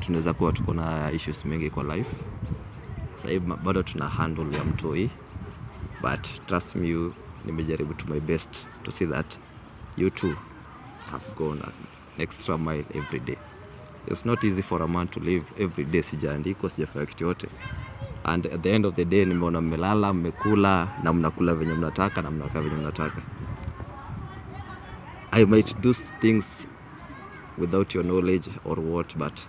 tunaweza kuwa tuko na issues mingi kwa life. Sasa bado tuna handle ya mtoi, but trust me, nimejaribu to my best to see that you too have gone an extra mile every day. It's not easy for a man to live every day sijaandikwa, sijafanya kitu yote. And at the end of the day nimeona mmelala, mmekula na mnakula venye mnataka na mnakaa venye mnataka. I might do things without your knowledge or what, but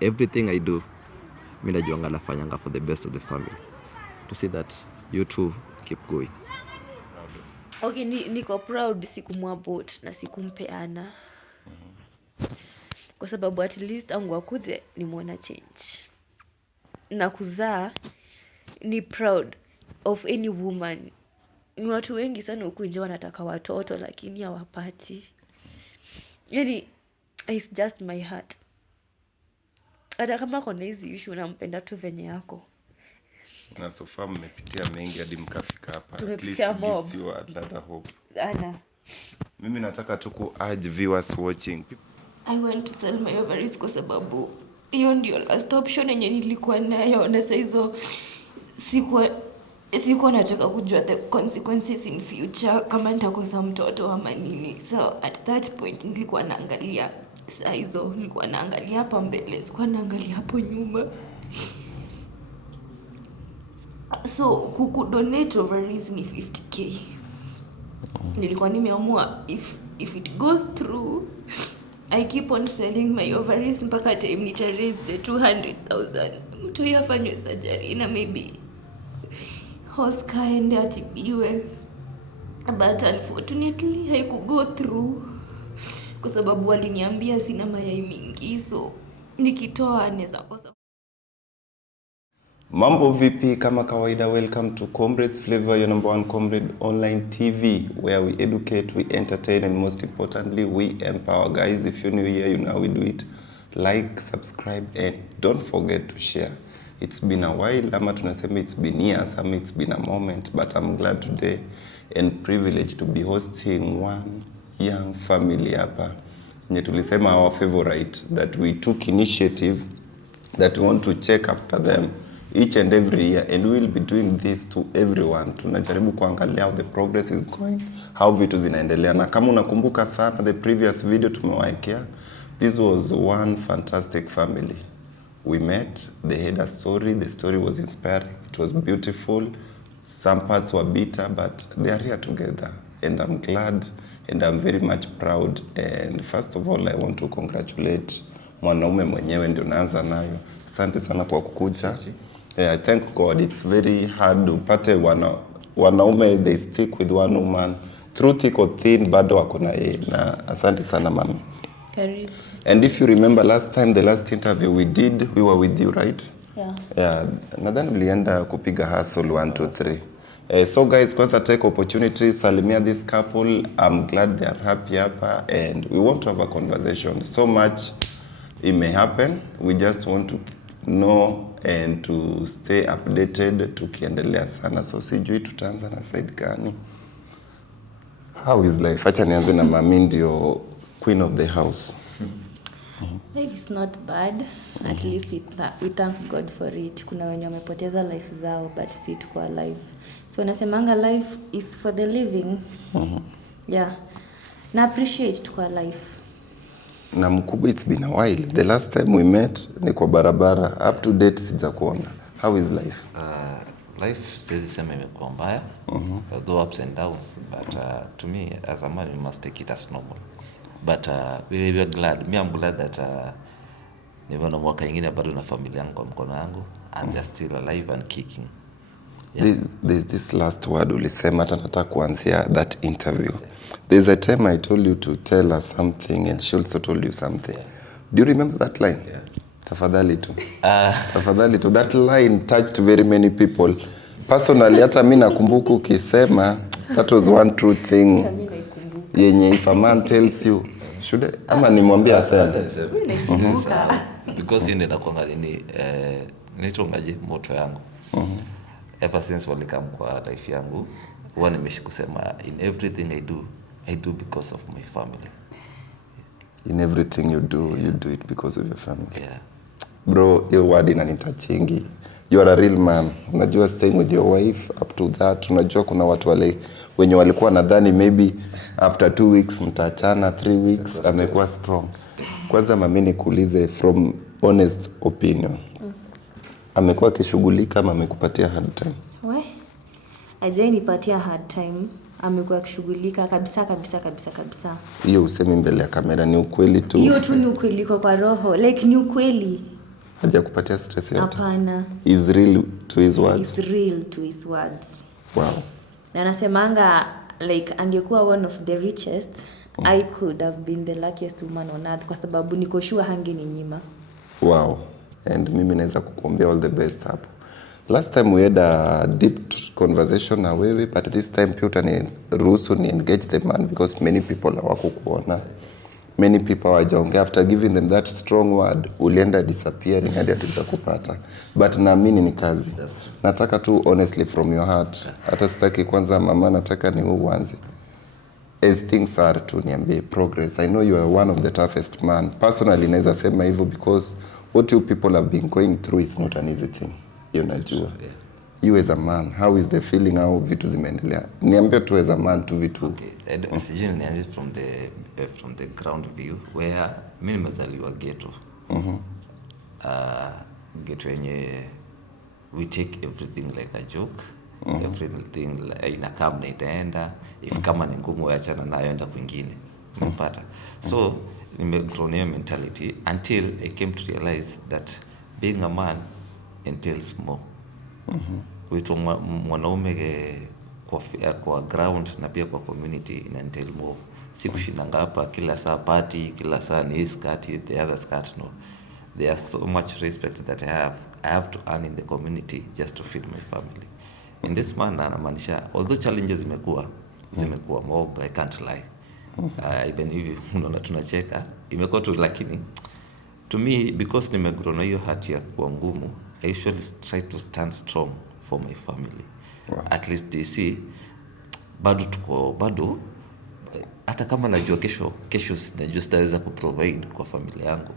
everything I do, mimi najuanga nafanyanga for the best of the family. To see that you two keep going. Okay, niko proud sikumwabot na sikumpeana. Kwa sababu at least angu akuje nimeona change. Na kuzaa ni proud of any woman. Ni watu wengi sana huku nje wanataka watoto lakini hawapati. Yani it's just my heart. Hata kama kuna hizi issue nampenda tu venye yako. Na so far mmepitia mengi hadi mkafika hapa. At least Tumepitia it gives mob. you another hope. Ana. Mimi nataka tu ku-urge viewers watching. I want to sell my ovaries kwa sababu hiyo ndio last option yenye nilikuwa nayo, na sasa hizo sikuwa nataka kujua the consequences in future kama nitakosa mtoto ama nini. So at that point nilikuwa naangalia saa hizo, nilikuwa naangalia hapa mbele, sikuwa naangalia hapo nyuma. So kukudonate ovaries ni 50k. Nilikuwa nimeamua if it goes through, I keep on selling my ovaries mpaka time nita raise the 200,000. Mtu yafanywe surgery na maybe horse kaende atibiwe. But unfortunately haiku go through kwa sababu waliniambia sina mayai mingi, so nikitoa naweza kosa. Mambo vipi, kama kawaida, welcome to Comrades Flavor, your number one comrade online TV, where we educate, we entertain, and most importantly, we empower. Guys, if you're new here, you know how we do it. Like, subscribe, and don't forget to share. It's been a while, ama tunasema it's been years, ama it's been a moment, but I'm glad today and privileged to be hosting one young family hapa. Nye tulisema our favorite, that we took initiative, that we want to check after them each and every year, and we will be doing this to everyone. Tunajaribu kuangalia how the progress is going, how vitu zinaendelea. Na kama unakumbuka sana the previous video tumewaekea, this was one fantastic family. We met, they had a story, the story was inspiring, it was beautiful. Some parts were bitter, but they are here together, and I'm glad and I'm very much proud. And first of all, I want to congratulate mwanaume mwenyewe ndio naanza nayo. Asante sana kwa kukuja. I thank God, it's very hard upate wanaume they stick with one woman through thick or thin, bado wako na yeye. Na asante sana mami. Karibu. And if you remember last time, the last interview we did, we were with you, right? Yeah. Nadhani mlienda kupiga hustle 1 2 3. So guys, kwanza take opportunity, salimia this couple. I'm glad they are happy hapa, and we want to have a conversation. So much it may happen. We just want to know and to stay updated tukiendelea sana. So sijui tutaanza na side gani? How is life? Acha nianze na mami, ndio queen of the house. Life is not bad. At least we thank God for it. Kuna wenye wamepoteza life zao, but si tuko alive. So nasemanga life is for the living. Yeah. Na appreciate tuko alive. Na mkubwa, it's been a while. The last time we met ni kwa barabara. Up to date sijakuona. How is life? Life siwezi sema imekuwa mbaya. Though ups and downs, but to me as a man you must take it as normal. But we are glad. I'm glad that nimeona mwaka ingine bado na familia yangu kwa mkono yangu, and they're still alive and kicking. Yeah. There's this last word ulisema, hata nataka kuanzia that interview. There's a time I told you to tell us something, and she also told you something. Do you remember that line? Yeah. Tafadhali tu. Tafadhali tu. That line touched very many people. Personally, hata mimi nakumbuka ukisema, that was one true thing. Yenye if a man tells you, should I? Ama nimwambie aseme. Because you nenda kuangalia ni nitongaje moto yangu. Ever since walikam kwa life yangu, huwa nimeshi kusema in everything I do because of my family. In everything you do it because of your family. Yeah. Bro, hiyo word inanitachingi. You are a real man. Unajua staying with your wife up to that. Unajua kuna watu wale wenye walikuwa nadhani maybe after 2 weeks mtaachana, 3 weeks amekuwa strong. Kwanza mami nikuulize from honest opinion. Amekuwa akishughulika ama amekupatia hard time? Ajai nipatia hard time. Amekuwa akishughulika kabisa. Hiyo usemi mbele ya kamera ni ukweli tu? Hiyo tu ni ukweli kwa roho. Like ni ukweli. Hajakupatia stress yote? Hapana. Is real to his words? Is real to his words. Wow. Na nasemanga like angekuwa one of the richest, I could have been the luckiest woman on earth kwa sababu niko sure hangeninyima. Wow. And mimi naweza kukuombea all the best hapo. Last time we had a deep conversation na wewe, but this time pia utaniruhusu ni engage the man because many people hawakukuona. Many people hawajaongea. After giving them that strong word, ulienda disappearing hadi hatujakupata. But naamini ni kazi. Nataka tu honestly from your heart. Hata sitaki kwanza mama, nataka ni uanze. As things are tu niambie progress. I know you are one of the toughest man. Personally naweza sema hivyo because what you people have been going through is not an easy thing. Unajua. You as a man, how is the feeling, how vitu zimeendelea? Niambie tu as a man tu vitu. Okay. Sijui nianze from the ground view where mimi nimezaliwa ghetto. Ghetto yenye we take everything like a joke. Everything inakaa na itaenda. If kama ni ngumu achana nayo enda kwingine. Unapata. So nimegrown hiyo mentality until I came to realize that being a man entails more. Wito mwanaume kwa ground na pia kwa community ina entail more. Si kushinanga hapa kila saa party, kila saa ni skirt, the other skirt, no. There is so much respect that I have to earn in the community just to feed my family. In this manner namaanisha although challenges zimekuwa mob, I can't lie. Even if unaona tunacheka imekuwa tu, lakini to me because nimegrow na hiyo hati ya kuwa ngumu, I usually try to stand strong for my family. Wow. At least they see bado hata kama najua kesho najua sitaweza kuprovide kwa familia yangu,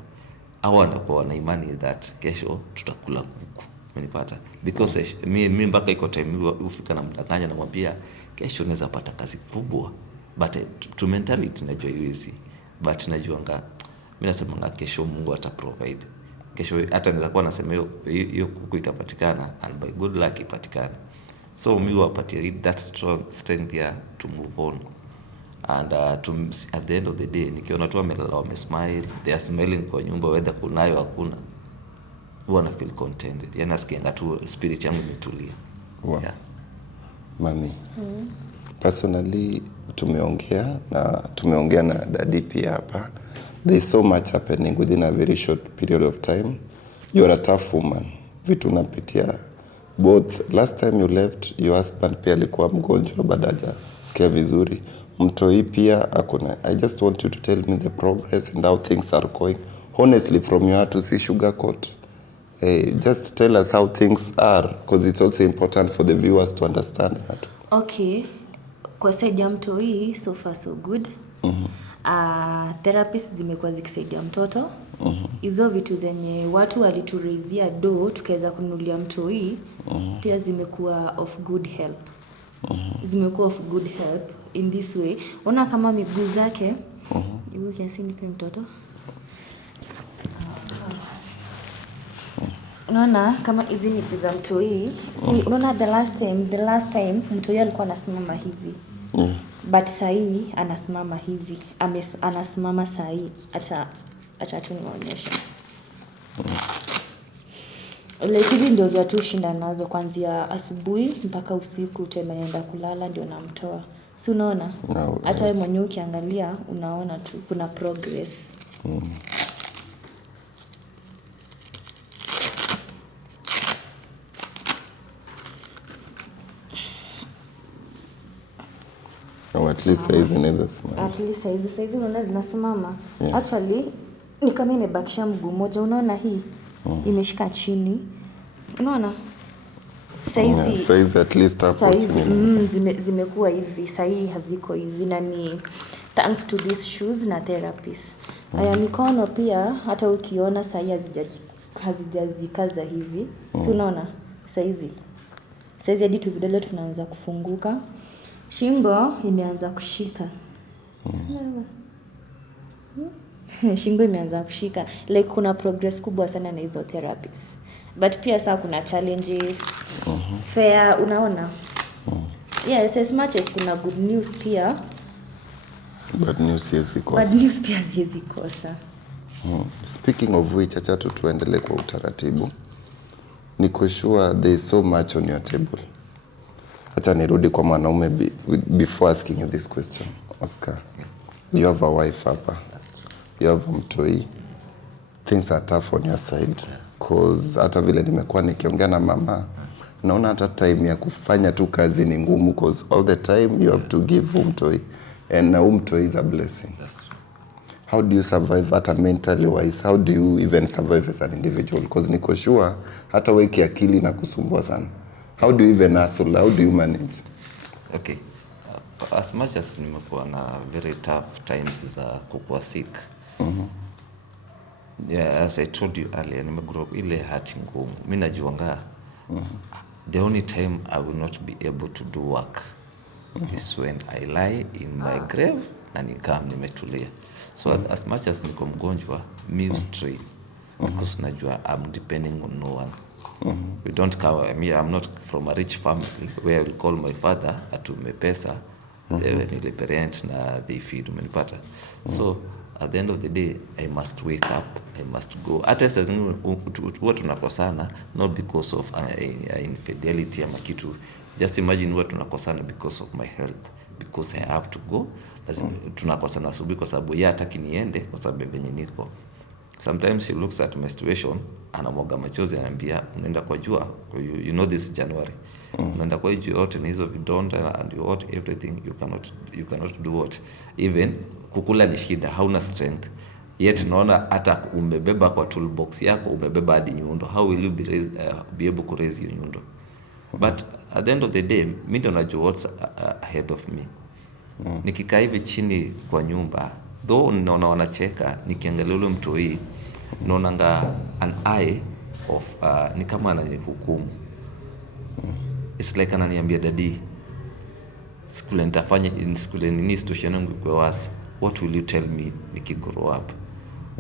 au wanakuwa na imani that kesho tutakula kuku. Umenipata? Because mimi mpaka iko time ufika na mtanganya na mwambia kesho naweza pata kazi kubwa, but to mentality najua hizi, but najuanga mimi nasema kesho Mungu ataprovide. Kesho hata naweza kuwa nasema hiyo kuku itapatikana and by good luck ipatikane. So mimi wapatia that strength here to move on. And at the end of the day nikiona tu wamesmile, they are smiling kwa nyumba whether kunayo hakuna, huwa na feel contented. Yaani nasikia tu spirit yangu imetulia. Wow. Yeah. Mami. Personally tumeongea na daddy pia hapa. There's so much happening within a very short period of time. You're a tough woman. Vitu unapitia. Both last time you left, your husband pia alikuwa mgonjwa badaja sikia vizuri. Mtoi pia akuna. I just want you to tell me the progress and how things are going. Honestly from your heart to see sugarcoat. Just tell us how things are because it's also important for the viewers to understand that. Okay. Kwa side ya mtoi so far so good. Therapists zimekuwa zikisaidia mtoto. Hizo vitu zenye watu walituraizia tukaweza kununulia mtoi pia zimekuwa of good help. Zimekuwa of good help in this way. Ona kama miguu zake hiyo kiasi nipe mtoto. Unaona kama hizi ni pizza mtoi. Si unaona the last time mtoi alikuwa anasimama hivi. But sahi anasimama hivi. Anasimama sahi. Acha tu nionyeshe. Hivi ndio viatu shinda nazo kuanzia asubuhi mpaka usiku tena naenda kulala ndio namtoa. Si unaona? Hata wewe mwenyewe ukiangalia unaona tu kuna progress. At least size inaweza simama. At least size unaona zinasimama. Yeah. Actually ni kama imebakisha mguu mmoja, unaona hii imeshika chini. Unaona? Size at least hapo chini. Zimekuwa hivi, sahi haziko hivi na ni thanks to these shoes na therapies. Haya mikono pia hata ukiona sahi hazijazikaza hivi. Si unaona? Saizi hadi tu vidole tunaanza kufunguka. Shingo imeanza kushika. Shingo imeanza kushika. Like kuna progress kubwa sana na hizo therapies. But pia saa kuna challenges. Fair, unaona? Yes, as much as kuna good news pia. Bad news siwezi kosa. Bad news pia siwezi kosa. Speaking of which, acha tu tuendelee kwa utaratibu. Niko sure there is so much on your table. Acha nirudi kwa mwanaume before asking you this question. Oscar, you have a wife hapa. You have a mtoi. Things are tough on your side. Cause hata vile nimekuwa nikiongea na mama, naona hata time ya kufanya tu kazi ni ngumu cause all the time you have to give mtoi. And na mtoi is a blessing. How do you survive hata mentally wise? How do you even survive as an individual? Because niko sure hata wewe kiakili na kusumbua sana. How do you even hustle? How do you manage? Okay. As much as nimekuwa na very tough times za kukuwa sick. Yeah, as I told you earlier, nimegrow ile hati ngumu. Mimi najuanga the only time I will not be able to do work is when I lie in my grave na nikaa nimetulia. So as much as niko mgonjwa, me stray because najua I'm depending on no one. We don't cover me. I'm not from a rich family where I will call my father atume pesa nilipe rent na they feed umenipata. So at the end of the day I must wake up, I must go. Hata sasa huwa tunakosana not because of infidelity ama kitu. Just imagine huwa tunakosana because of my health, because I have to go. Lazima tunakosana asubuhi kwa sababu yeye hataki niende kwa sababu benye niko. Sometimes she looks at my situation, anamwaga machozi ananiambia unaenda kwa jua, you know this January. Unaenda kwa jua yote ni hizo vidonda and you what everything you cannot do what. Even kukula ni shida, hauna strength. Yet naona hata umebeba kwa toolbox yako, umebeba hadi nyundo. How will you be able to raise your nyundo? But at the end of the day, mimi ndo najua what's ahead of me. Nikikaa hivi chini kwa nyumba, though naona wanacheka, nikiangalia ule mtoi, naonanga an eye of ni kama ananihukumu. It's like ananiambia daddy, skule nitafanya skule nini situation yangu kwa wasi. What will you tell me nikigrow up?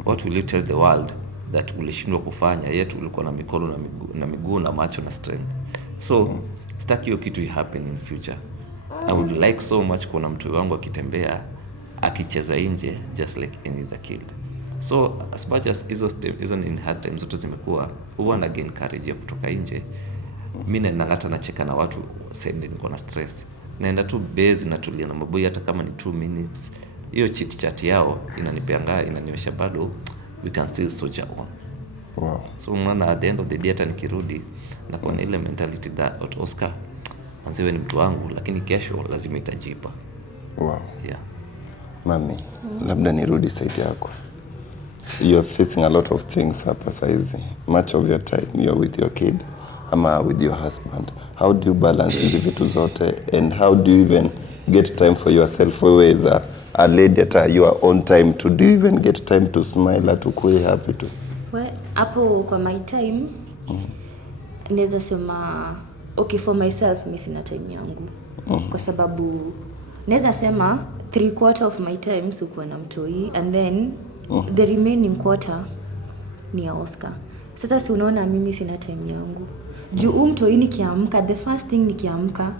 What will you tell the world that ulishindwa kufanya yet ulikuwa na mikono na miguu na macho na strength? So sitaki hiyo kitu happen in future. I would like so much kuona mtu wangu akitembea akicheza nje just like any other kid. So as much as hizo in hard times zote zimekuwa, huwa na gain courage ya kutoka nje. Mimi nangata nacheka na watu send niko na stress. Naenda tu base natulia na maboy hata kama ni 2 minutes. Hiyo chit chat yao inanipeanga inanionyesha bado we can still soldier on. Wow. So mwana at the end of the day hata nikirudi na kwa ile mentality that Oscar anzewe ni mtu wangu lakini kesho lazima itajipa. Wow. Yeah. Mami, labda nirudi side yako. You are facing a lot of things hapa saizi. Much of your time you are with your kid ama with your husband. How do you balance hizi vitu zote and how do you even get time for yourself? Wewe as a lady at your own time to do you even get time to smile to kuwe happy to? Well, hapo kwa my time naweza sema okay for myself mimi sina time yangu. Kwa sababu naweza sema 3/4 of my time sikuwa na mtoi and then the remaining quarter ni ya Oscar. Sasa si unaona mimi sina time yangu. Juu mtoi nikiamka, the first thing nikiamka,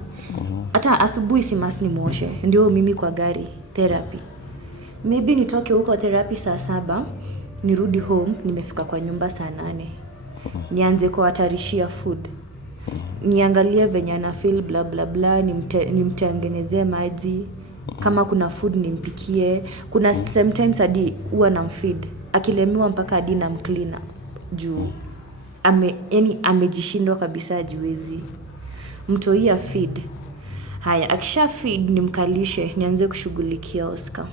hata asubuhi si must nimuoshe. Ndio mimi kwa gari therapy. Maybe nitoke huko therapy saa 7, nirudi home, nimefika kwa nyumba saa 8. Nianze kuhatarishia food. Niangalie venye ana feel bla bla bla, nimtengenezee maji. Kama kuna food nimpikie. Kuna sometimes hadi huwa namfeed. Akilemewa mpaka hadi namclean juu amejishindwa kabisa hajiwezi. Mtoi feed. Haya, akisha feed nimkalishe, nianze kushughulikia Oscar.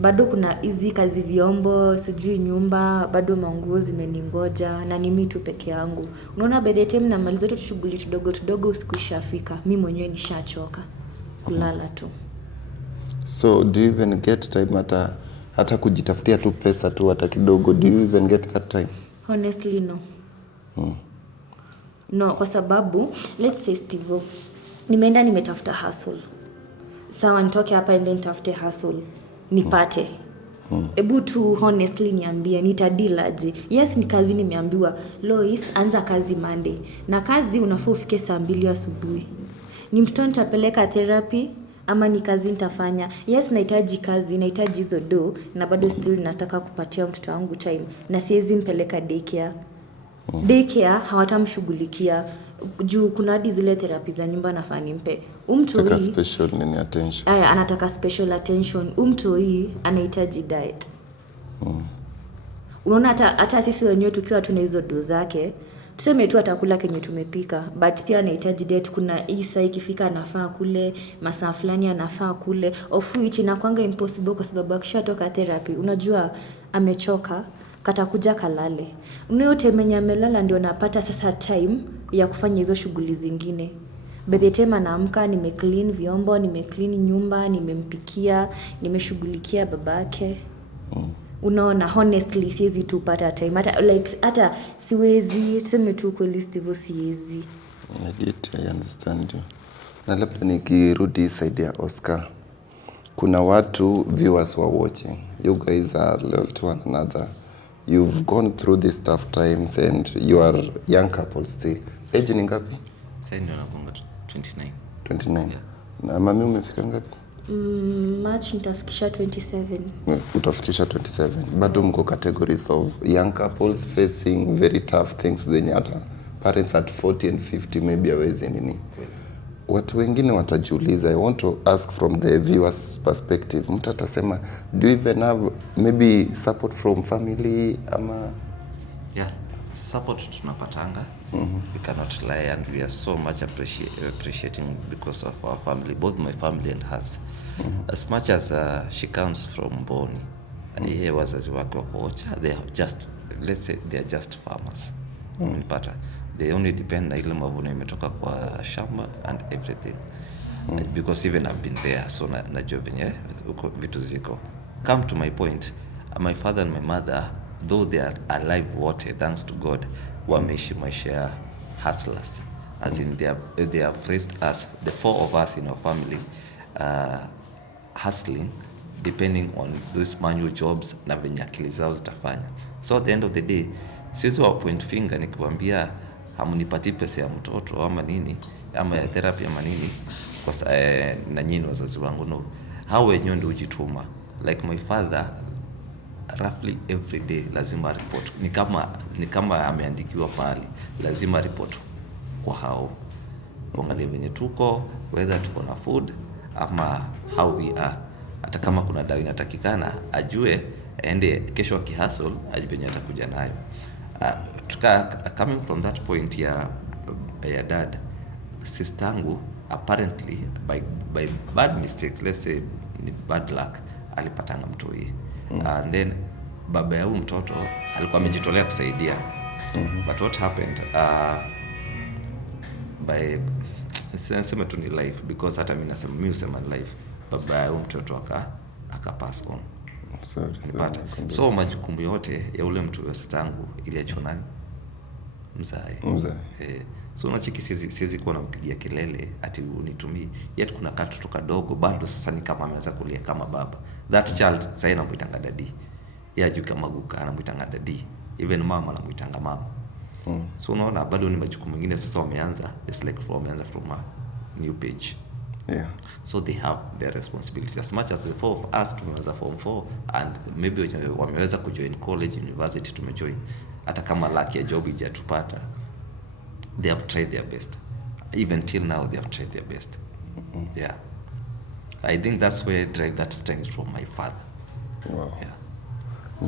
Bado kuna hizi kazi vyombo, sijui nyumba, bado manguo zimeningoja na ni mimi tu peke yangu. Unaona by the time namaliza zote shughuli tudogo usiku ishafika. Mimi mwenyewe nishachoka. Kulala tu. So do you even get time hata kujitafutia tu pesa tu hata kidogo? Do you even get that time? Honestly no. No, kwa sababu let's say Steve, nimeenda nimetafuta hustle. Sawa, nitoke hapa ende nitafute hustle nipate. Ebu tu honestly niambie nitadeal aje? Yes, ni kazi nimeambiwa Lois anza kazi Monday. Na kazi unafaa ufike saa 2 asubuhi. Ni mtoto nitapeleka therapy ama ni kazi nitafanya? Yes, nahitaji kazi, nahitaji hizo do na bado still nataka kupatia mtoto wangu time na siwezi mpeleka daycare. Daycare hawatamshughulikia juu kuna hadi zile therapy za nyumba nafaa nimpe. Taka special nini attention. Anataka special attention. Umtoi anahitaji diet. Unaona hata sisi wenyewe tukiwa tuna hizo do zake, tuseme tu atakula kenye tumepika, but pia anahitaji diet. Kuna isa ikifika anafaa kule, masaa fulani anafaa kule, of which inakuanga impossible kwa sababu akishatoka therapy, unajua amechoka, katakuja kalale. Unayote mwenye amelala ndio napata sasa time ya kufanya hizo shughuli zingine. By the time anaamka nimeclean vyombo, nimeclean nyumba, nimempikia, nimeshughulikia babake. Unaona, honestly siwezi tu pata time. Hata siwezi, tuseme tu kweli Steve, siwezi. I understand you. Na labda nikirudi side ya Oscar. Kuna watu viewers were watching. You guys are loyal to one another. You've gone through these tough times and you are young couple still. Age ni ngapi? Sasa ndio nakonga 29. 29. Yeah. Na mami umefika ngapi? March nitafikisha 27. Utafikisha 27. Bado mko categories of young couples facing very tough things zenye hata parents at 40 and 50 maybe hawezi nini. Watu wengine watajiuliza. I want to ask from the viewers perspective. Mtu atasema, do you even have maybe support from family ama? Yeah, support tunapatanga. We cannot lie and we are so much appreciating because of our family, both my family and hers. As much as she comes from Boni, yeye wazazi wake wako Ocha, they are just, let's say they are just farmers. Unipata, they only depend na ile mavuno imetoka kwa shamba and everything. Because even I've been there, so najua venye vitu ziko. Come to my point, my father and my mother, though they are alive wote, thanks to God, wameishi maisha ya hustlers. As in they have raised us, the 4 of us in our family, hustling, depending on those manual jobs na venye akili zao zitafanya. So at the end of the day, siwezi wa point finger nikiwaambia hamunipati pesa ya mtoto ama nini, ama ya therapy ama nini, kwa na nyinyi wazazi wangu, no. Hao wenyewe ndio hujituma. Like my father, roughly every day lazima report. Ni kama ameandikiwa pale, lazima report kwa hao. Kuangalia venye tuko, whether tuko na food ama how we are. Hata kama kuna dawa inatakikana, ajue ende kesho akihustle ajue venye atakuja nayo. Coming from that point ya dad, sistangu apparently by bad mistake, let's say ni bad luck, alipatanga mtoi. And then baba ya huyu mtoto alikuwa amejitolea kusaidia. But what happened, by sema tu ni life, because hata mimi husema ni life, baba ya huyu mtoto aka pass on. So majukumu yote ya ule mtu wa sistangu iliachwa nani? Mzai. So unachiki siwezi kuwa nampigia kelele ati unitumii. Yet kuna katoto kadogo bado sasa ni kama ameweza kulia kama baba. That child sasa anamuitanga daddy. Yeye ajui kama guka anamuitanga daddy. Even mama anamuitanga mama. So unaona bado ni majukumu mengine sasa wameanza, it's like wameanza from a new page. Yeah. So they have their responsibility. As much as the 4 of us tumeweza form 4 and maybe wameweza kujoin college, university tumejoin. Hata kama lucky ya job ijatupata, they have tried their best. Even till now they have tried their best. Yeah. I think that's where I drive that strength from my father. Wow. Yeah.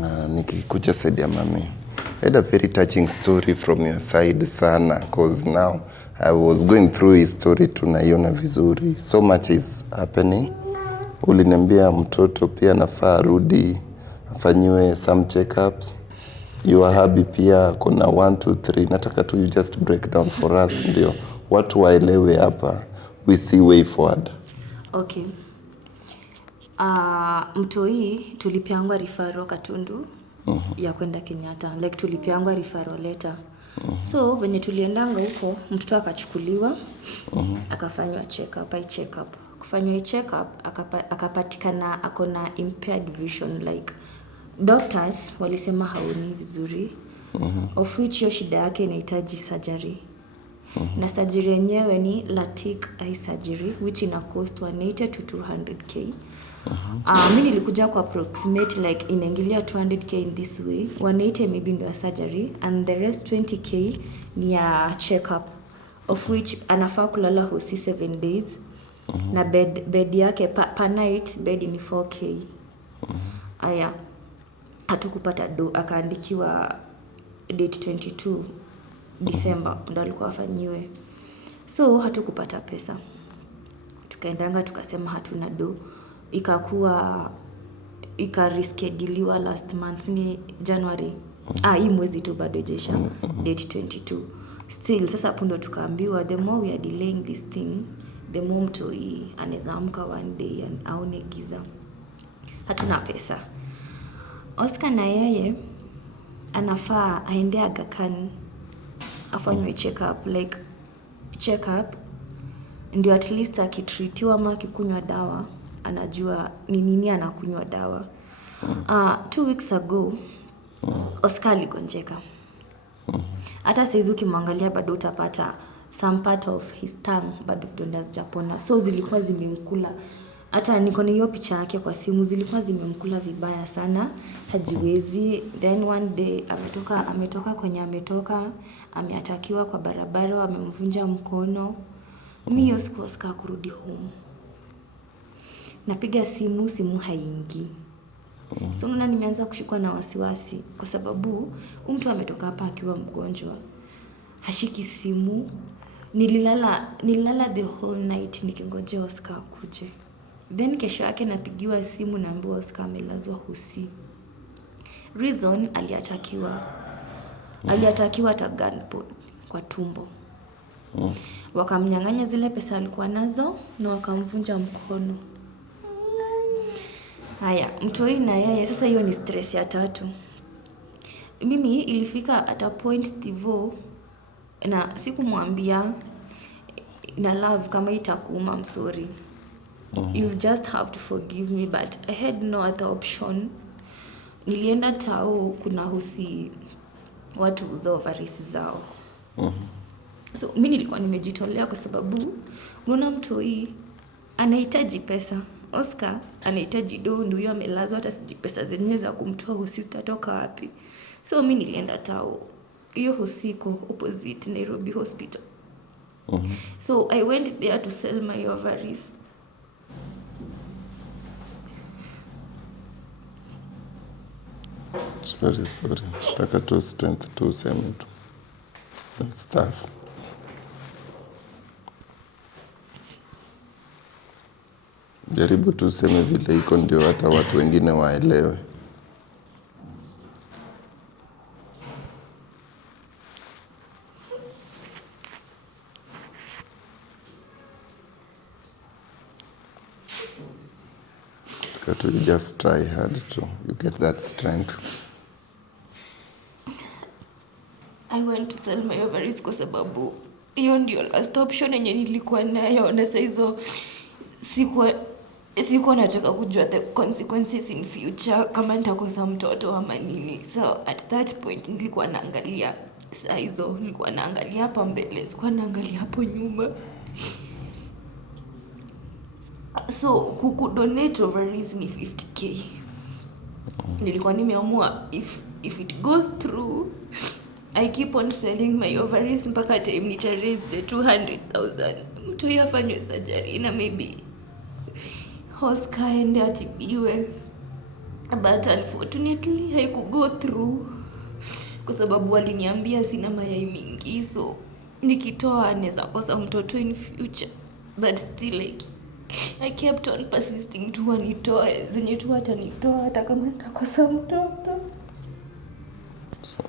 Na nikikuja side ya mami, I had a very touching story from your side sana, because now I was going through his story, tunaiona vizuri. So much is happening. Uliniambia mtoto pia nafaa arudi afanyiwe some checkups. Your hubby pia kuna 1 2 3. Nataka tu you just break down for us ndio watu waelewe hapa, we see way forward. Okay. Mtoi tulipiangwa referral Katundu ya kwenda Kenyatta. Like tulipeangwa referral letter. So venye tuliendanga huko, mtoto akachukuliwa, akafanywa check up. Kufanywa check up, akapatikana akona impaired vision, like doctors walisema haoni vizuri. Of which hiyo shida yake inahitaji surgery. Na surgery yenyewe ni LASIK eye surgery, which ina cost 180 to 200k. Mimi nilikuja kwa approximate like inaingilia 200k in this way. 180 maybe ndio surgery and the rest 20k ni ya check up, of which anafaa kulala hosi 7 days. Na bed yake per night bed ni 4k. Aya, hatukupata do, akaandikiwa date 22 December ndo alikuwa afanyiwe. So hatukupata pesa. Tukaendanga tukasema hatuna do. Ikareschedule last month ni January. Hii mwezi tu bado haijaisha, date 22. Still sasa hapo ndo tukaambiwa the more we are delaying this thing, the more mtoi anaweza amka one day and aone giza. Hatuna pesa. Oscar na yeye anafaa aende Aga Khan afanywe check up, like check up ndio at least akitreatiwa ama akikunywa dawa anajua ni nini anakunywa dawa. 2 weeks ago Oscar aligonjeka. Hata saizi ukimwangalia bado utapata some part of his tongue bado donda japona. So zilikuwa zimemkula. Hata niko na hiyo picha yake kwa simu, zilikuwa zimemkula vibaya sana, hajiwezi. Then one day ametoka kwenye ametoka, ameatakiwa kwa barabara, wamemvunja mkono. Mimi hiyo siku Oscar kurudi home. Napiga simu haingii. So unaona nimeanza kushikwa na wasiwasi kwa sababu mtu ametoka hapa akiwa mgonjwa. Hashiki simu. Nililala the whole night nikingojea Oscar akuje. Then kesho yake napigiwa simu naambiwa Oscar amelazwa hosi. Reason aliatakiwa hata gunpoint kwa tumbo. Wakamnyang'anya zile pesa alikuwa nazo na wakamvunja mkono. Haya, mtoi na yeye sasa hiyo ni stress ya 3. Mimi ilifika at a point Stivo na sikumwambia na love kama itakuuma, I'm sorry. You just have to forgive me, but I had no other option. Nilienda tao kuna hosi watu uza ovaries zao. So mimi nilikuwa nimejitolea kwa sababu unaona mtoi anahitaji pesa. Oscar anahitaji do, ndio huyo amelazwa, hata sijui pesa zenyewe za kumtoa hosi zitatoka wapi. So mimi nilienda tao. Hiyo hosi iko opposite Nairobi Hospital. So I went there to sell my ovaries. Sorry. Taka tu strength tu useme tu. Staff. Jaribu tu useme vile iko ndio hata watu wengine waelewe. You just try hard to you get that strength. I went to sell my ovaries kwa sababu hiyo ndio last option yenye nilikuwa nayo, na saizo sikuwa nataka kujua the consequences in future kama nitakosa mtoto ama nini. So at that point nilikuwa naangalia saizo, nilikuwa naangalia hapa mbele, sikuwa naangalia hapo nyuma. So kukudonate ovaries ni 50k. Nilikuwa nimeamua if it goes through, I keep on selling my ovaries mpaka time nita raise the 200,000. Mtu yafanywe surgery na maybe Oscar aende atibiwe. But unfortunately haikugo through kwa sababu waliniambia sina mayai mingi, so nikitoa naweza kosa mtoto in future. But still like I kept on persisting to wanitoe zenye tu atanitoa hata kama nitakosa mtoto. So.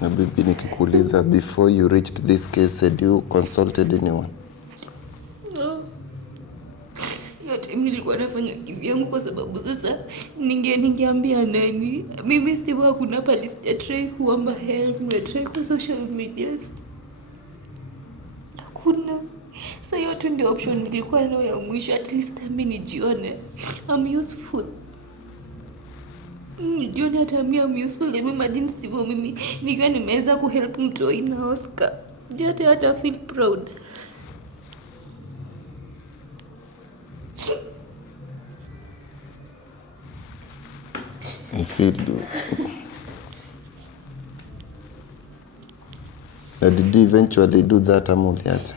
Na bibi nikikuuliza, before you reached this case, had you consulted anyone? No. time nilikuwa nafanya kivyangu kwa sababu sasa ningeambia nani? Mimi Steve hakuna pale sijatry kuomba help, nimetry kwa social medias. Hakuna. So hiyo tu ndio option nilikuwa nayo ya mwisho, at least mimi nijione I'm useful. Nijione hata mimi I'm useful. Let me imagine Steve mimi nikiwa nimeweza kuhelp mtu ina Oscar. Hata feel proud. I feel did you eventually do that ama uliacha?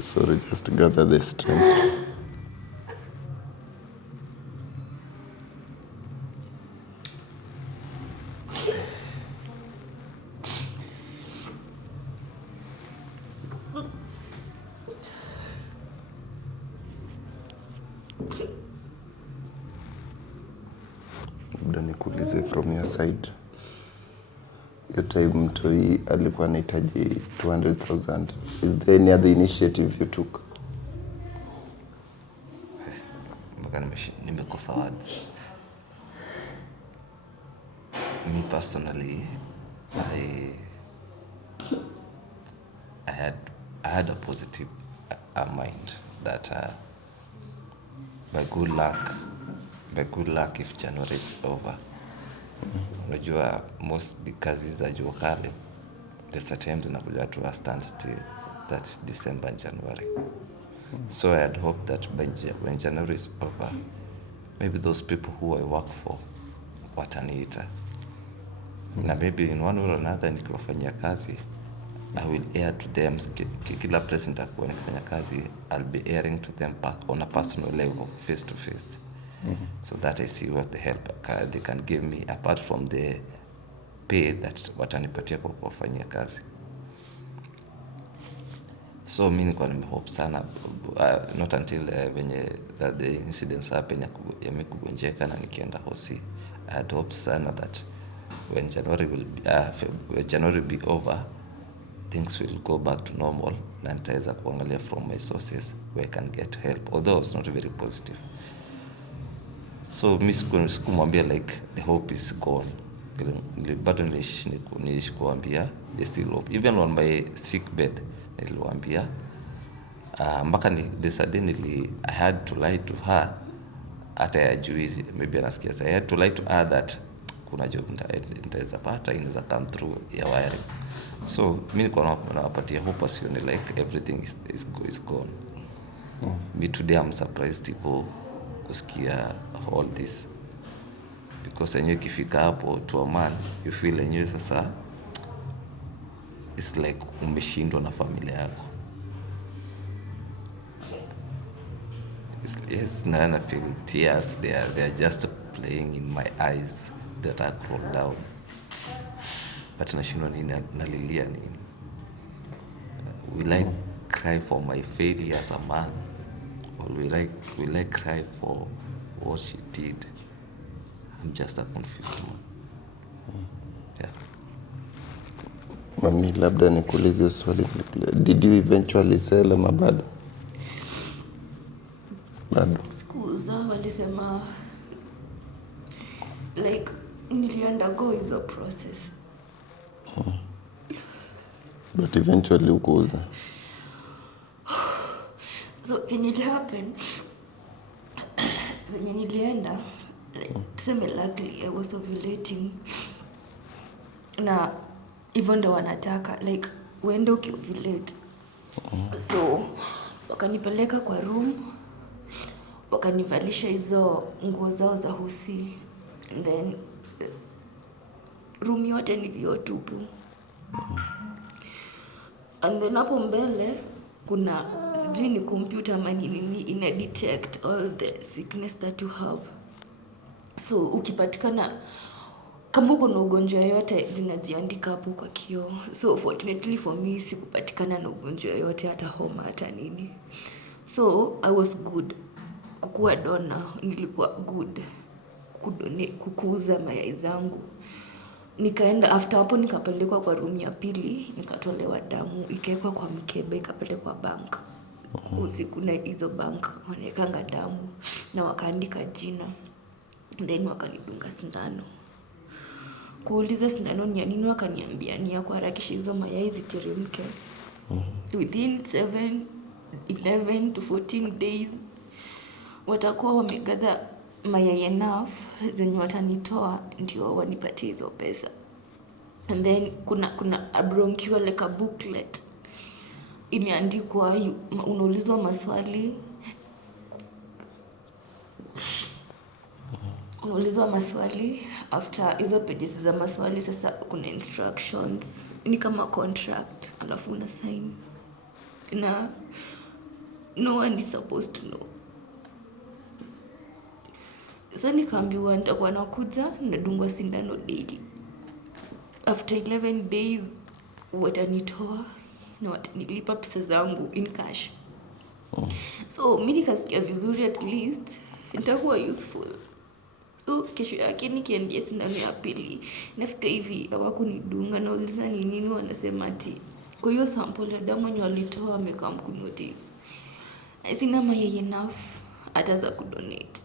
Sorry, just gather the strength. Labda nikuulize from your side. Your time mtoi alikuwa anahitaji 200,000. Is there any other initiative you took? Mpaka nimekosa words. Me personally, I had a positive mind that by good luck if January is over. Unajua most kazi za jua kali there's a time zinakuja to a standstill, that's December and January. So I had hoped that when January is over, maybe those people who I work for wataniita. Na maybe in one way or another nikiwafanyia kazi, I will air to them. Kila place nitakuwa nikifanya kazi, I'll be airing to them on a personal level, face to face. So that I see what the help they can give me apart from the pay that watanipatia kwa kuwafanyia kazi. So mimi nilikuwa nimehope sana, not until that the incidents happen yamekugonjeka na nikienda hosi. I had hoped sana that when January will be over, things will go back to normal na nitaweza kuangalia from my sources where I can get help, although it's not very positive. So mimi sikumwambia like the hope is gone. Bado nilishikuambia there's still hope. Even on my sick bed niliwaambia mpaka suddenly I had to lie to her hata ya juizi, maybe anasikia. I had to lie to her that kuna job nitaweza pata, inaweza come through ya wiring. So mimi niko nawapatia hope asione like everything is gone. Me today I'm surprised to kusikia all this, because enyewe kifika hapo to a man you feel enyewe sasa it's like umeshindwa na familia yako. Yes, now I feel tears, they are just playing in my eyes that are rolled down. But nashindwa nini, nalilia nini? Will I cry for my failure as a man? Or will I cry for what she did? I'm just a confused man. Yeah. Mami, labda nikuulize swali. Did you eventually sell ama bado? Sikuuza, walisema like niliundergo hizo process. But eventually ukuuza. So can it happen? When nilienda, like, tuseme luckily I was ovulating. Na hivyo ndo wanataka like uende ukiovulate. So wakanipeleka kwa room, wakanivalisha hizo nguo zao za hosi, and then room yote ni vioo tupu. And then hapo mbele kuna sijui ni computer nini ina detect all the sickness that you have. So ukipatikana kama uko na ugonjwa yote zinajiandika hapo kwa kioo. So fortunately for me sikupatikana na ugonjwa yote, hata homa hata nini. So I was good kukuwa dona, nilikuwa good kukuuza mayai zangu. Nikaenda after hapo nikapelekwa kwa room ya pili, nikatolewa damu, ikawekwa kwa mkebe, ikapelekwa bank. Usiku na hizo bank wanawekanga damu na wakaandika jina, then wakanidunga sindano. Kuuliza sindano ni ya nini, wakaniambia ni ya kuharakisha hizo mayai ziteremke. Within 11 to 14 days watakuwa wamegather mayai enough zenye watanitoa ndio wanipatie hizo pesa. And then kuna a bronchial like a booklet imeandikwa, unaulizwa maswali. After hizo pages za maswali sasa kuna instructions, ni kama contract, alafu una sign na no one is supposed to know. Sasa nikaambiwa nitakuwa nakuja nadungwa sindano daily. After 11 days watanitoa na watanilipa pesa zangu in cash. So mimi nikasikia vizuri, at least nitakuwa useful. So kesho yake nikiendea sindano ya pili, nafika hivi hawakunidunga, nauliza ni nini, wanasema ati kwa hiyo sample ya damu yenye walitoa wamekaa mkunotice sina mayai enough hata za kudonate,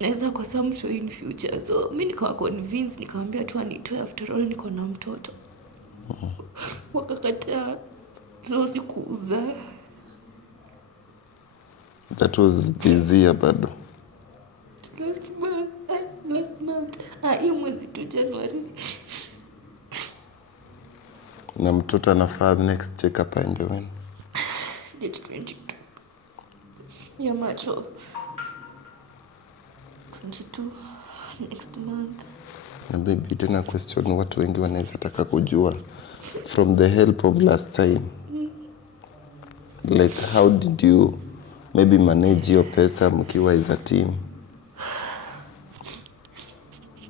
naweza kwa some show in future. So mimi nikawa convinced, nikamwambia tu anitoe, after all niko na mtoto. Wakakataa, so sikuuza. That was this year bado. Last month. Hiyo mwezi tu January. Na mtoto anafaa next check up aende when? Date 22. Ya macho. 22 next month. Na baby, tena question watu wengi wanaweza taka kujua from the help of last time. Like how did you maybe manage your pesa mkiwa as a team?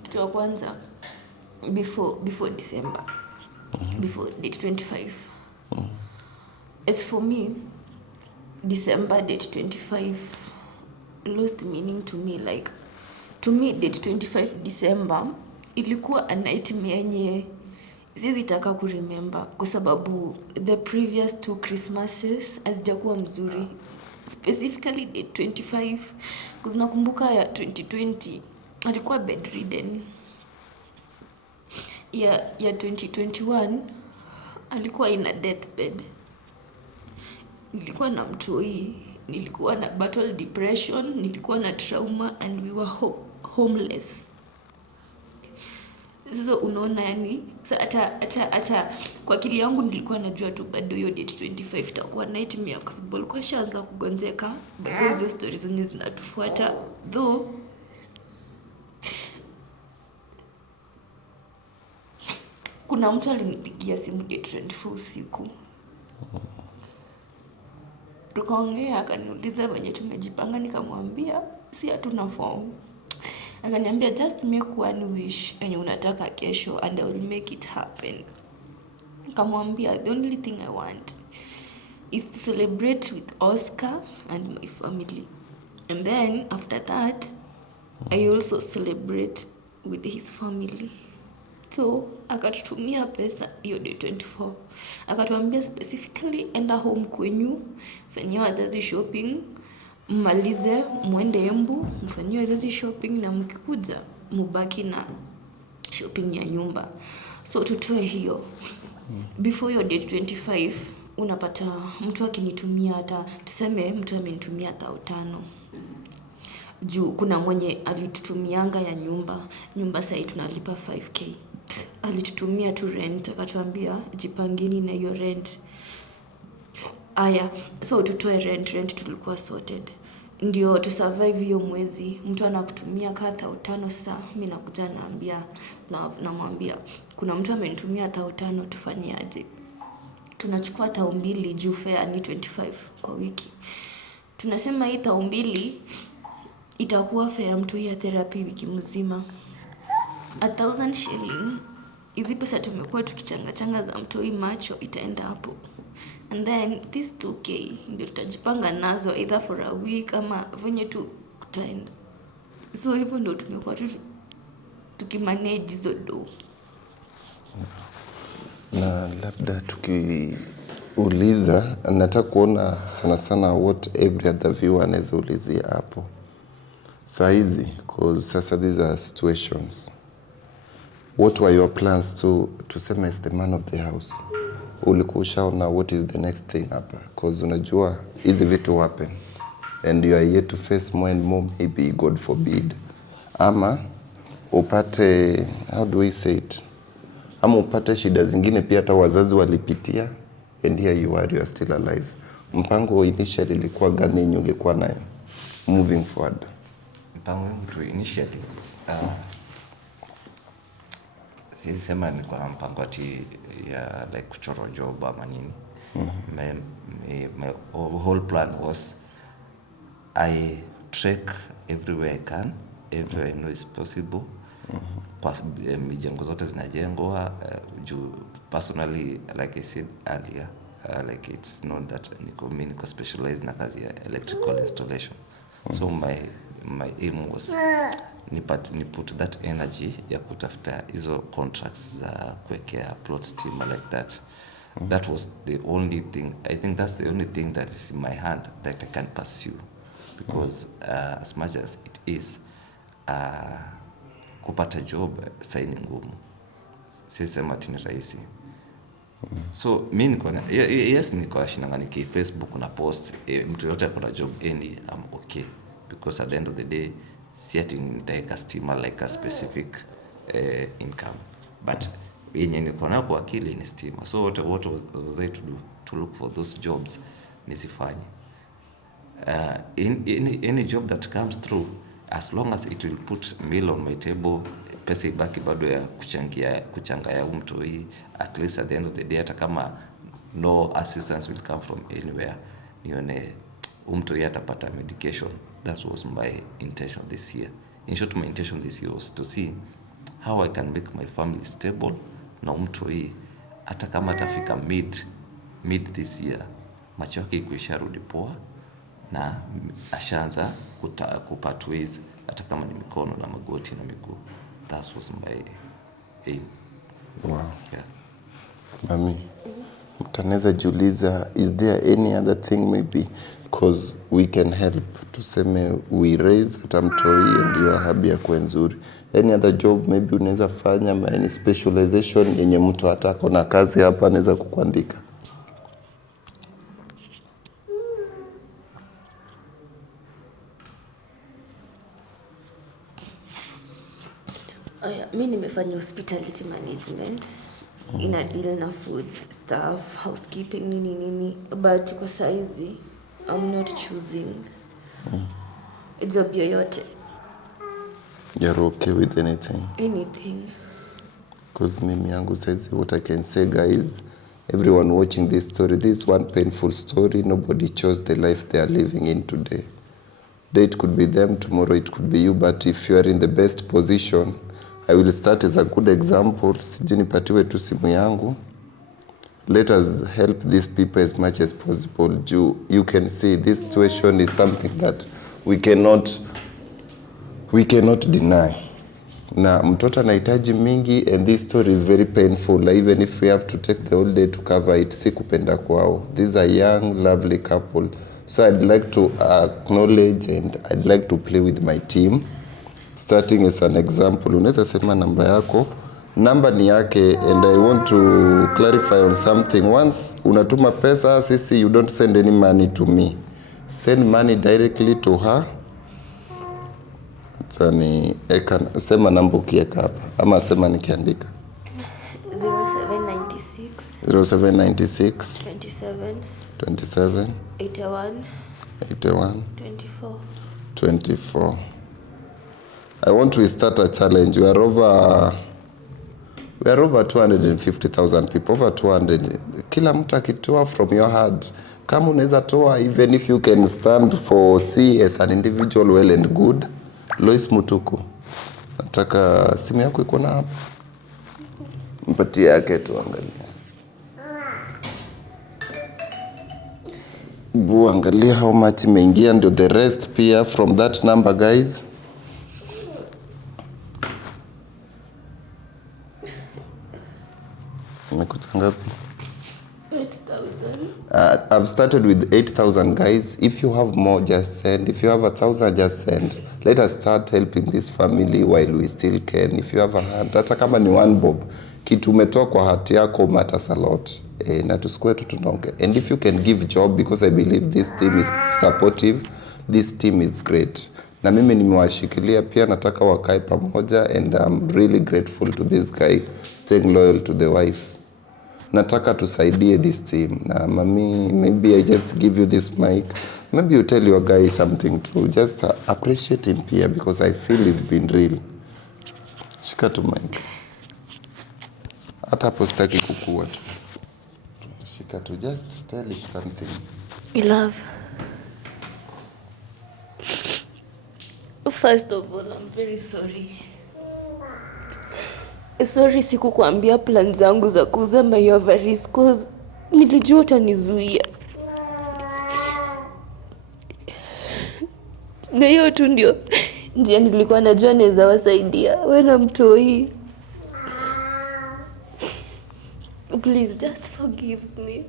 Kitu ya kwanza before December. Before date 25. As for me, December date 25 lost meaning to me. Like to me date 25 December ilikuwa a nightmare yenye siwezi taka kuremember, kwa sababu the previous 2 Christmases hazijakuwa mzuri. Specifically date 25 because nakumbuka ya 2020 alikuwa bedridden. Ya 2021 alikuwa in a deathbed. Nilikuwa na mtoi, nilikuwa na battle depression, nilikuwa na trauma and we were homeless. Sasa unaona, yani hata kwa akili yangu nilikuwa najua tu bado hiyo date 25 itakuwa nightmare, kwa sababu alikuwa shaanza kugonjeka. Bado hizo stories zenye zinatufuata though. Kuna mtu alinipigia simu date 24 usiku. Tukaongea, akaniuliza wenye tumejipanga, nikamwambia si hatuna form. Akaniambia just make one wish yenye unataka kesho and I will make it happen. Nikamwambia the only thing I want is to celebrate with Oscar and my family. And then after that I also celebrate with his family. So akatutumia pesa hiyo day 24. Akatuambia specifically enda home kwenyu, fanyia wazazi shopping, mmalize muende Embu, mfanyie wazazi shopping, na mkikuja mubaki na shopping ya nyumba. So tutoe hiyo. Before your date 25 unapata mtu akinitumia, hata tuseme mtu amenitumia 5,000. Juu kuna mwenye alitutumianga ya nyumba sasa tunalipa 5k. Alitutumia tu rent, akatuambia jipangini na hiyo rent. Aya, so tutoe rent tulikuwa sorted. Ndio to survive hiyo mwezi. Mtu anakutumia ka 5,000, sasa mimi nakuja namwambia kuna mtu amenitumia 5,000, tufanye aje? Tunachukua 2,000 juu fare ni 25 kwa wiki. Tunasema hii 2,000 itakuwa fare ya mtu ya therapy wiki mzima. 1,000 shilling, hizi pesa tumekuwa tukichanga za mtoi macho itaenda hapo. And then this 2k ndio tutajipanga nazo either for a week ama venye tu kutaenda. So hivyo ndio tumekuwa tukimanage hizo do. Na labda tukiuliza, nataka kuona sana what every other viewer anaweza ulizia hapo. Saizi, because sasa these are situations. What were your plans to sema as the man of the house? Ulikuwa ushaona what is the next thing hapa? Because unajua hizi vitu happen and you are yet to face more and more, maybe God forbid. Ama upate, how do we say it? Ama upate shida zingine pia hata wazazi walipitia and here you are still alive. Mpango initially ilikuwa gani yenye ulikuwa nayo moving forward? Mpango wangu tu initially siwezi sema nilikuwa na mpango ati ya like kuchora job ama nini. My whole plan was I trek everywhere I can, everywhere I know is possible. Kwa mijengo zote zinajengwa juu personally, like I said earlier, like it's known that niko specialized na kazi ya electrical installation. So my aim was ni put that energy ya kutafuta hizo contracts za kuwekea plot steamer like that. That was the only thing, I think that's the only thing that is in my hand that I can pursue, because as much as it is kupata job saini ngumu, sisema ati ni rahisi. So mimi niko na yes, niko shinanga niki Facebook na post mtu yote akona job any, I'm okay, because at the end of the day si ati nitaweka stima like a specific income, but yenye niko nayo kwa akili ni stima. So what was I to do to look for those jobs nisifanye. Any job that comes through, as long as it will put meal on my table, pesa ibaki bado ya kuchanga ya mtu hii, at least at the end of the day, hata kama no assistance will come from anywhere, nione mtu hii atapata medication. That was my intention this year. In short, my intention this year was to see how I can make my family stable, na mtu hii hata kama atafika mid this year, macho yake ikuisha rudi poa na ashaanza kupata ways hata kama ni mikono na magoti na miguu. That was my aim. Wow. Yeah. Mami, mtaneza jiuliza, is there any other thing maybe, because we can help, tuseme we raise hata mtoi and you are happy kwa nzuri. Any other job maybe unaweza fanya, any specialization yenye mtu hata kuna kazi hapa anaweza kukuandika? Mimi nimefanya hospitality management, ina deal na food stuff, housekeeping nini, but kwa saizi I'm not choosing job yoyote. You're okay with anything? Anything. Because mimi yangu says, what I can say, guys, everyone watching this story, this is one painful story. Nobody chose the life they are living in today. Today it could be them, tomorrow it could be you, but if you are in the best position, I will start as a good example. Sijui nipatiwe tu simu yangu. Let us help these people as much as possible. You can see this situation is something that we cannot deny. Na mtoto anahitaji mingi, and this story is very painful. Even if we have to take the whole day to cover it, si kupenda kwao. These are young, lovely couple. So I'd like to acknowledge and I'd like to play with my team. Starting as an example, unaweza sema namba yako. Namba ni yake, and I want to clarify on something. Once unatuma pesa, sisi, you don't send any money to me. Send money directly to her. Sani sema namba ukiweka hapa ama sema nikiandika. 0796 0796 27 27 81 81 24. 24. I want to start a challenge. We are over 250,000 people, over 200. Kila mtu akitoa from your heart. Kama unaweza toa, even if you can stand for C as an individual, well and good. Lois Mutuku, Nataka simu yako iko na hapo. Mpatie yake tuangalie. Angalia how much imeingia, ndio the rest pia from that number guys. Imekuta ngapi? 8,000. I've started with 8,000 guys. If you have more, just send. If you have 1,000, just send. Let us start helping this family while we still can. If you have a hand, hata kama ni 1 bob, kitu umetoa kwa hati yako matters a lot. Na tusikue tu tunaongea. And if you can give job, because I believe this team is supportive, this team is great. Na mimi nimewashikilia pia, nataka wakae pamoja, and I'm really grateful to this guy staying loyal to the wife. Nataka tusaidie this team. Na mami, maybe I just give you this mic. Maybe you tell your guy something too. Just appreciate him here, because I feel he's been real. Shika tu mic. Hata hapo sitaki kukua tu. Shika tu, just tell him something. Love. First of all, I'm very sorry. Sorry sikukuambia plan zangu za kuuza my ovaries cause nilijua utanizuia. Na hiyo tu ndio njia nilikuwa najua naweza wasaidia wewe na mtoi. Please just forgive me.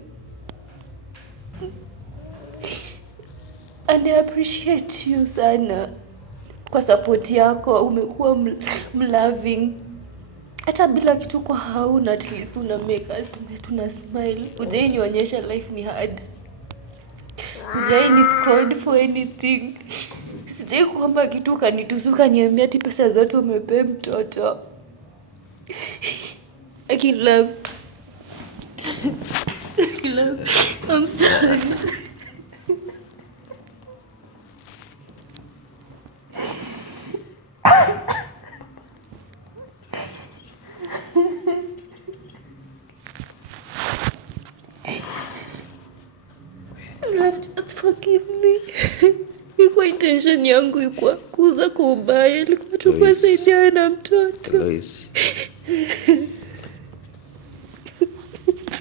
And I appreciate you sana kwa support yako. Umekuwa mloving. Hata bila kitu kwa hauna, at least una make us tuna smile. Ujai nionyesha life ni hard. Ujai ni scored for anything. Sijai kuomba kitu kanitusuka niambia ati pesa zote umepea mtoto. I love. I'm sorry. Just forgive me. Iko intention yangu ikuwa kuuza kwa ubaya, ilikuwa tu kusaidia na mtoto.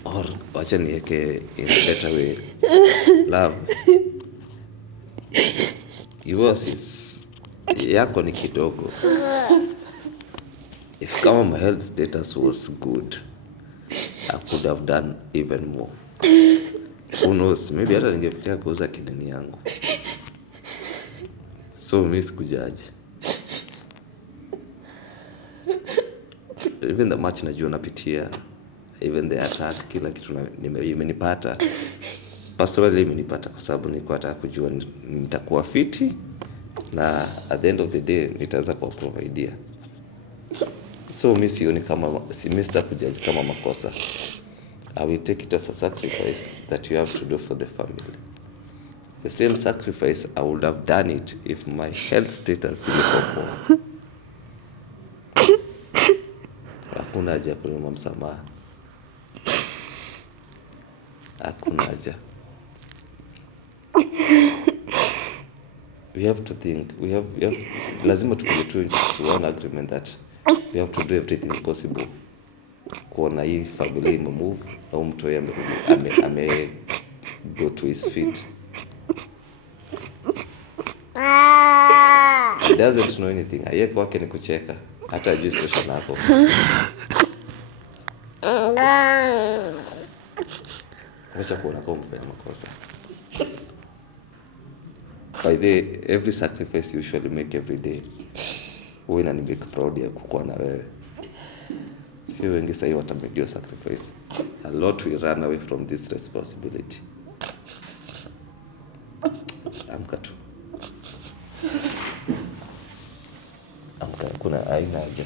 Or wacha niweke in a better way. Love. Yours is yako ni kidogo. If kama my health status was good, I could have done even more. Who knows, maybe hata ningefikiria kuuza kidney yangu. So mimi sikujaji. Even the match najua napitia, even the attack, kila kitu imenipata. Personally imenipata kwa sababu nilikuwa nataka kujua nitakuwa fiti na at the end of the day nitaweza kuwaprovidea. So mimi sioni kama semester kujaji kama makosa. I will take it as a sacrifice that you have to do for the family. The same sacrifice I would have done it if my health status ilikuwa poa. Hakuna haja kuomba msamaha. Hakuna haja. We have to think. We have lazima tukuje to one agreement that we have to do everything possible kuona hii familia imemove na mtu ame go to his feet. He doesn't know anything. Yeye kwake ni kucheka. Hata ajui situation yako. Wacha kuona kama umefanya makosa. By the every sacrifice you usually make every day. Wewe na make proud ya kukuwa na wewe. Sio wengi sasa watamake sacrifice. A lot will run away from this responsibility. Amka tu. Amka, kuna aina haja.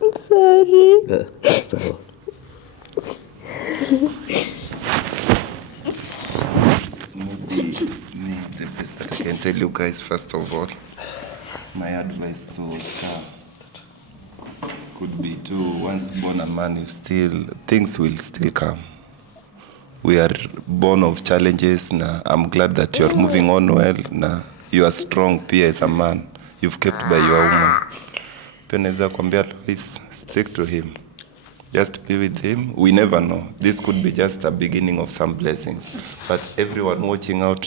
I'm sorry. Sawa. The best that I can tell you guys, first of all, my advice to Star could be to once born a man, things will still come. we are born of challenges na I'm glad that you're moving on well na you are strong pia as a man. You've kept by your woman. Pia naweza kuambia Lois, stick to him. Just be with him. We never know. This could be just a beginning of some blessings. But everyone watching out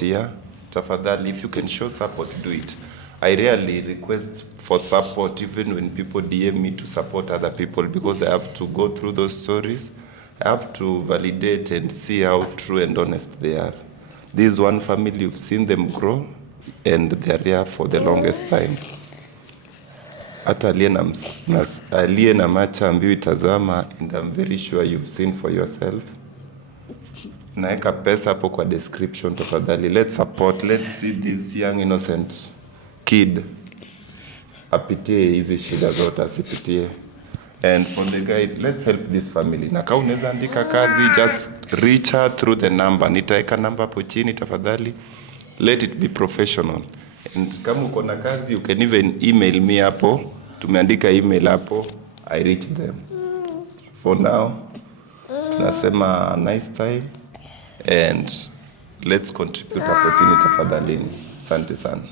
here, tafadhali, if you can show support, do it. I rarely request for support even when people DM me to support other people because I have to go through those stories. I have to validate and see how true and honest they are. This is one family, you've seen them grow and they are here for the longest time. Hata aliye na macha ambiwa itazama, and I'm very sure you've seen for yourself. Naeka pesa hapo kwa description tafadhali. Let's support, let's see this young innocent kid apitie hizi shida zote asipitie. And for the guy, let's help this family. Na kama unaweza andika kazi, just reach her through the number. Nitaeka namba hapo chini tafadhali. Let it be professional. And kama uko na kazi, you can even email me hapo. Tumeandika email hapo. I reach them. For now, nasema nice time. And let's contribute hapo chini tafadhalini. Asante sana.